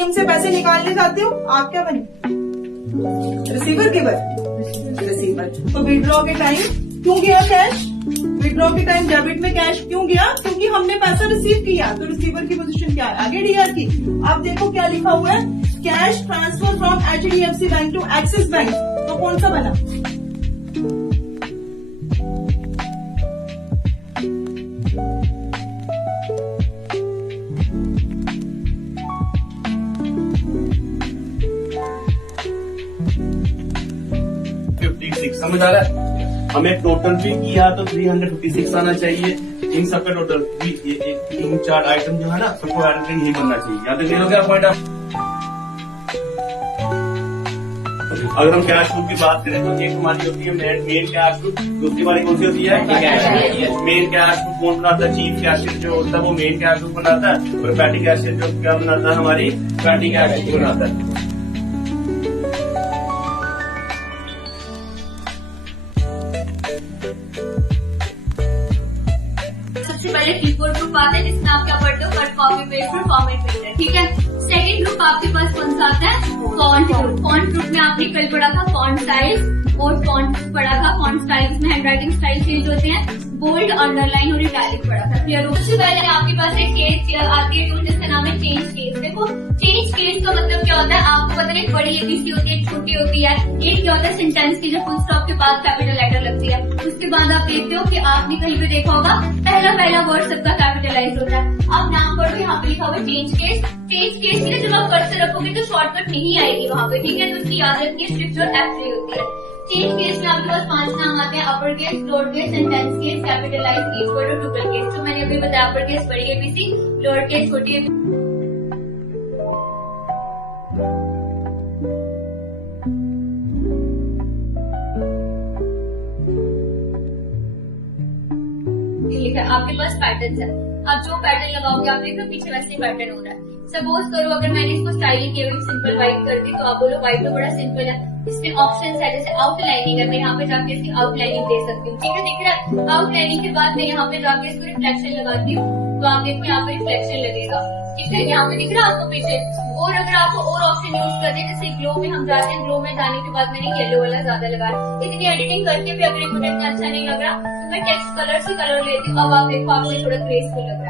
ATM से पैसे निकालने जाते हो, आप क्या बने? रिसीवर के रिसीवर। तो विड्रॉ के टाइम क्यों गया कैश? विड्रॉ के टाइम डेबिट में कैश क्यों गया? क्योंकि हमने पैसा रिसीव किया। तो रिसीवर की पोजीशन क्या है? आगे डीआर की। आप देखो क्या लिखा हुआ है, cash transfer from HDFC bank to Axis bank. तो कौन सा बना? समझ आ रहा है? हमें टोटल भी किया तो 356 आना चाहिए। इन सबका टोटल भी 3-4 आइटम जो है ना सबको ऐड करके यही बनना चाहिए। याद रखिए क्या पॉइंट आप। अगर हम कैश बुक की बात करें तो एक हमारी होती है मेन कैश बुक, दूसरी वाली कौन सी होती है? मेन कैश बुक कौन बनाता है? चीफ कैशियर जो होता है वो मेन कैश बुक बनाता है, और पैटी कैशियर जो क्या बनाता है? हमारी पैटी कैश बुक बनाता है। सबसे पहले क्लिपबोर्ड ग्रुप आता है जिसमें आप क्या पढ़ते हो? कट, कॉपी, पेस्ट और फॉर्मेट प्रिंटर। ठीक है। सेकंड ग्रुप आपके पास कौन सा आता है? Font group. फॉन्ट ग्रुप में आपने कल पढ़ा था फॉन्ट साइज और फॉन्ट पढ़ा था। फॉन्ट स्टाइल में हैंडराइटिंग स्टाइल चेंज होते हैं, बोल्ड, अंडरलाइन और इटैलिक पढ़ा था। क्लियर हो? सबसे पहले आपके पास एक केस आती है टूल जिसका नाम है चेंज केस। देखो चेंज केस का मतलब क्या होता है? आपको पता नहीं, बड़ी एबीसी होती है, छोटी होती है। एक क्या होता है? सेंटेंस की जो फुल स्टॉप के बाद कैपिटल लेटर लगती है, उसके बाद आप देखते हो कि आपने कहीं पे देखा होगा पहला वर्ड सबका कैपिटलाइज होता है। अब नाम पढ़ो, यहाँ पे लिखा हुआ चेंज केस। चेंज केस के लिए जब आप कर्सर रखोगे तो शॉर्टकट नहीं आएगी वहाँ पे। ठीक है, तो उसकी याद रखनी है, शिफ्ट और F3 होती है। चेंज केस में आपके पास 5 नाम आते हैं, upper case, lower case, sentence case, capitalise, keyword और ट्रिपल केस। तो मैंने अभी बताया अपर केस बड़ी एबीसी, लोअर केस छोटी एबीसी। लिखा है आपके पास पैटर्न है। आप जो पैटर्न लगाओगे आप देखो पीछे वैसे पैटर्न हो रहा है। सपोज करो अगर मैंने इसको स्टाइलिंग की हुई सिंपल वाइट कर दी तो आप बोलो वाइट तो बड़ा सिंपल है, इसमें ऑप्शन है जैसे आउटलाइनिंग है, मैं यहाँ पे जाके इसकी आउटलाइनिंग दे सकती हूँ। ठीक है, दिख रहा है? आउटलाइनिंग के बाद मैं यहाँ पे जाके इसको रिफ्लेक्शन लगाती हूँ तो आप देखो यहाँ पे रिफ्लेक्शन लगेगा। ठीक है, यहाँ पे दिख रहा है आपको पीछे। और अगर आपको और ऑप्शन यूज कर दे, जैसे ग्लो में हम जाते हैं, ग्लो में जाने के बाद मैंने येलो वाला ज्यादा लगाया। इतनी एडिटिंग करके भी अगर मुझे अच्छा नहीं लग रहा तो मैं टेक्स्ट कलर से कलर लेती हूँ। अब आप देखो आपको थोड़ा ग्रेसफुल लग रहा है।